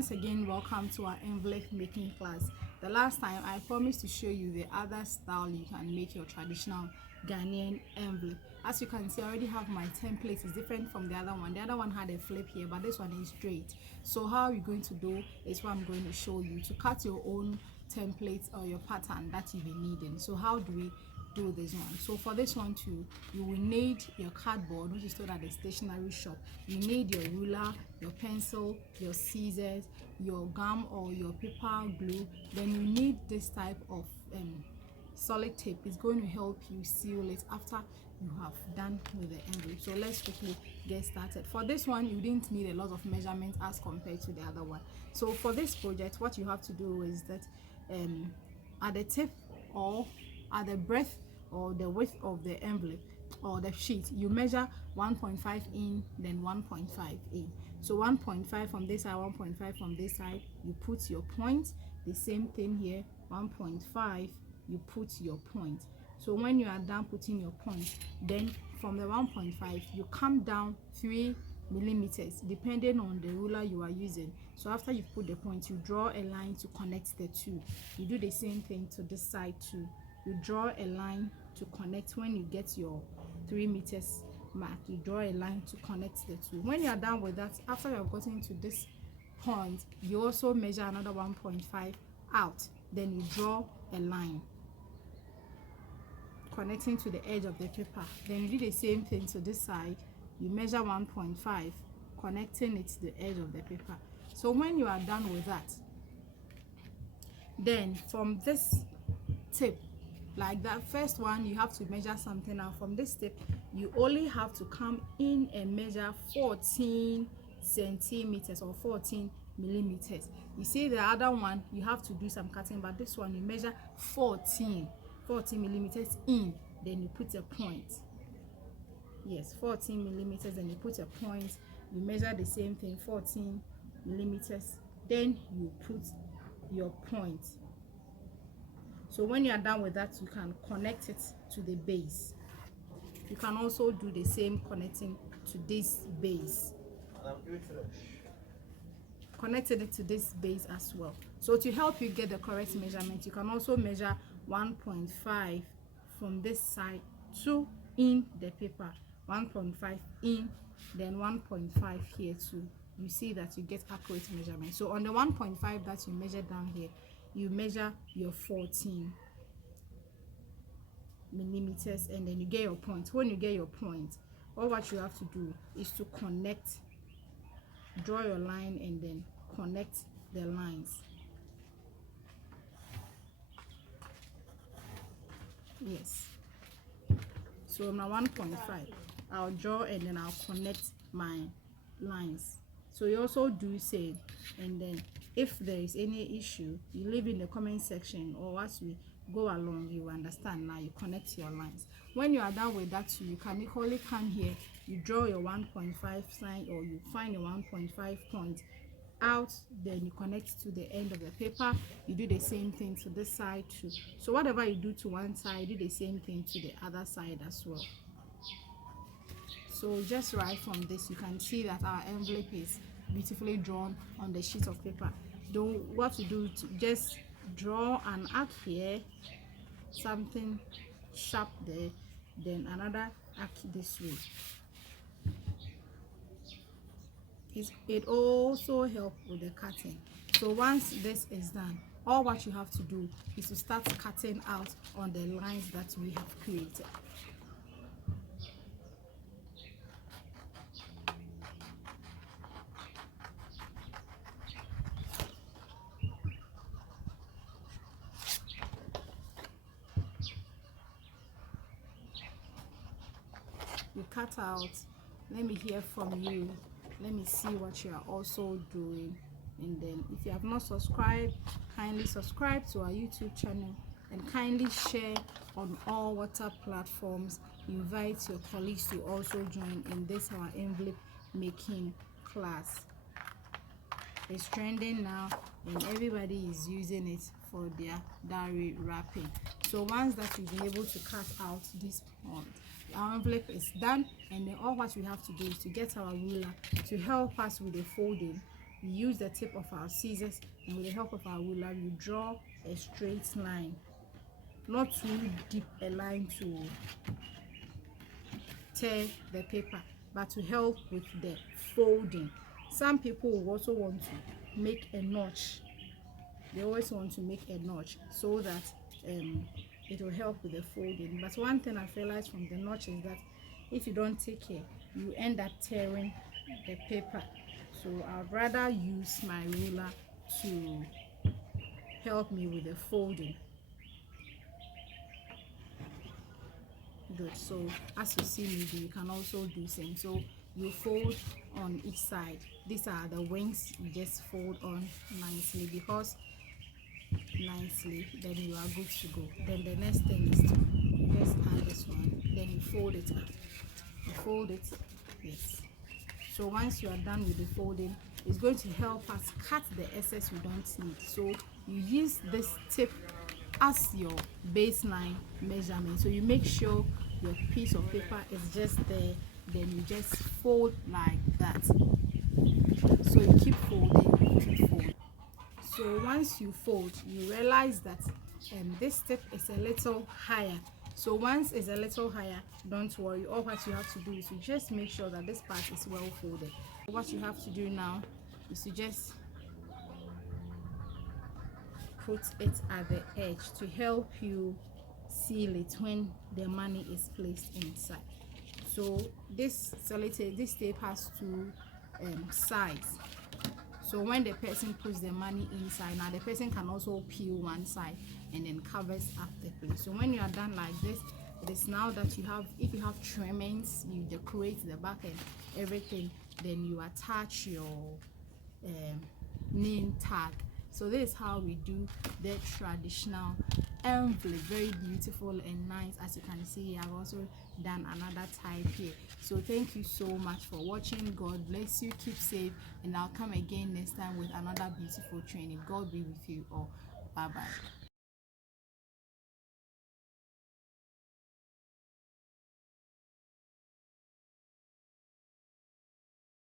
once again, welcome to our envelope making class. The last time I promised to show you the other style you can make your traditional Ghanaian envelope. As you can see, I already have my template. It's different from the other one. The other one had a flip here, but this one is straight. So how you're going to do is what I'm going to show you to cut your own template or your pattern that you've been needing. So how do we do this one? So for this one too, you will need your cardboard, which is stored at the stationery shop. You need your ruler, your pencil, your scissors, your gum or your paper glue. Then you need this type of solid tape. It's going to help you seal it after you have done with the envelope. So let's quickly get started. For this one, you didn't need a lot of measurements as compared to the other one. So for this project, what you have to do is that at the tip or at the breadth or the width of the envelope or the sheet, you measure 1.5 in, then 1.5 in. So 1.5 from this side, 1.5 from this side, you put your point. The same thing here, 1.5, you put your point. So when you are done putting your point, then from the 1.5 you come down 3 millimeters depending on the ruler you are using. So after you put the point, you draw a line to connect the two. You do the same thing to this side too. You draw a line to connect. When you get your 3 meters mark, you draw a line to connect the two. When you are done with that, after you have gotten to this point, you also measure another 1.5 out. Then you draw a line connecting to the edge of the paper. Then you do the same thing to this side. You measure 1.5, connecting it to the edge of the paper. So when you are done with that, then from this tip, like that first one, you have to measure something out. From this tip, you only have to come in and measure 14 centimeters or 14 millimeters. You see the other one, you have to do some cutting, but this one you measure 14 millimeters in, then you put a point. Yes, 14 millimeters, then you put a point. You measure the same thing, 14 millimeters, then you put your point. So when you are done with that, you can connect it to the base. You can also do the same connecting to this base. Connected it to this base as well. So to help you get the correct measurement, you can also measure 1.5 from this side to in the paper. 1.5 in, then 1.5 here too. You see that you get accurate measurement. So on the 1.5 that you measure down here, you measure your 14 millimeters, and then you get your point. When you get your point, all what you have to do is to connect, draw your line and then connect the lines. Yes. So now 1.5, I'll draw and then I'll connect my lines. So you also do same, and then if there is any issue, you leave in the comment section, or as we go along, you understand. Now you connect your lines. When you are done with that, you can equally come here, you draw your 1.5 sign, or you find your 1.5 point out, then you connect to the end of the paper. You do the same thing to this side too. So whatever you do to one side, do the same thing to the other side as well. So just right from this, you can see that our envelope is beautifully drawn on the sheet of paper. What to do to just draw an arc here, something sharp there, then another arc this way. It also helps with the cutting. So once this is done, all what you have to do is to start cutting out on the lines that we have created. You cut out. Let me hear from you. Let me see what you are also doing. And then if you have not subscribed, kindly subscribe to our YouTube channel and kindly share on all WhatsApp platforms. Invite your colleagues to also join in this our envelope making class. It's trending now and everybody is using it for their diary wrapping. So once that you've been able to cut out this point, our envelope is done, and then all what we have to do is to get our ruler to help us with the folding we use the tip of our scissors, and with the help of our ruler we draw a straight line, not too deep a line to tear the paper, but to help with the folding. Some people will also want to make a notch. They always want to make a notch so that it will help with the folding. But one thing I've realized from the notch is that if you don't take care, you end up tearing the paper. So I'd rather use my ruler to help me with the folding. Good. So as you see me do, you can also do same. So you fold on each side. These are the wings. You just fold on nicely, because nicely, then you are good to go. Then the next thing is to just add this one, then you fold it up. You fold it, yes. So once you are done with the folding, it's going to help us cut the excess we don't need. So you use this tip as your baseline measurement. So you make sure your piece of paper is just there, then you just fold like that. So you keep folding, keep folding. So once you fold, you realize that this tip is a little higher. So once it's a little higher, don't worry. All what you have to do is to just make sure that this part is well folded. What you have to do now is to just put it at the edge to help you seal it when the money is placed inside. So this tape has two sides. So when the person puts the money inside, now the person can also peel one side and then covers up the place. So when you are done like this, it is now that you have, if you have trimmings, you decorate the back and everything, then you attach your name tag. So this is how we do the traditional envelope. Very beautiful and nice. As you can see, I've also done another type here. So thank you so much for watching. God bless you, keep safe, and I'll come again next time with another beautiful training. God be with you all. Bye bye.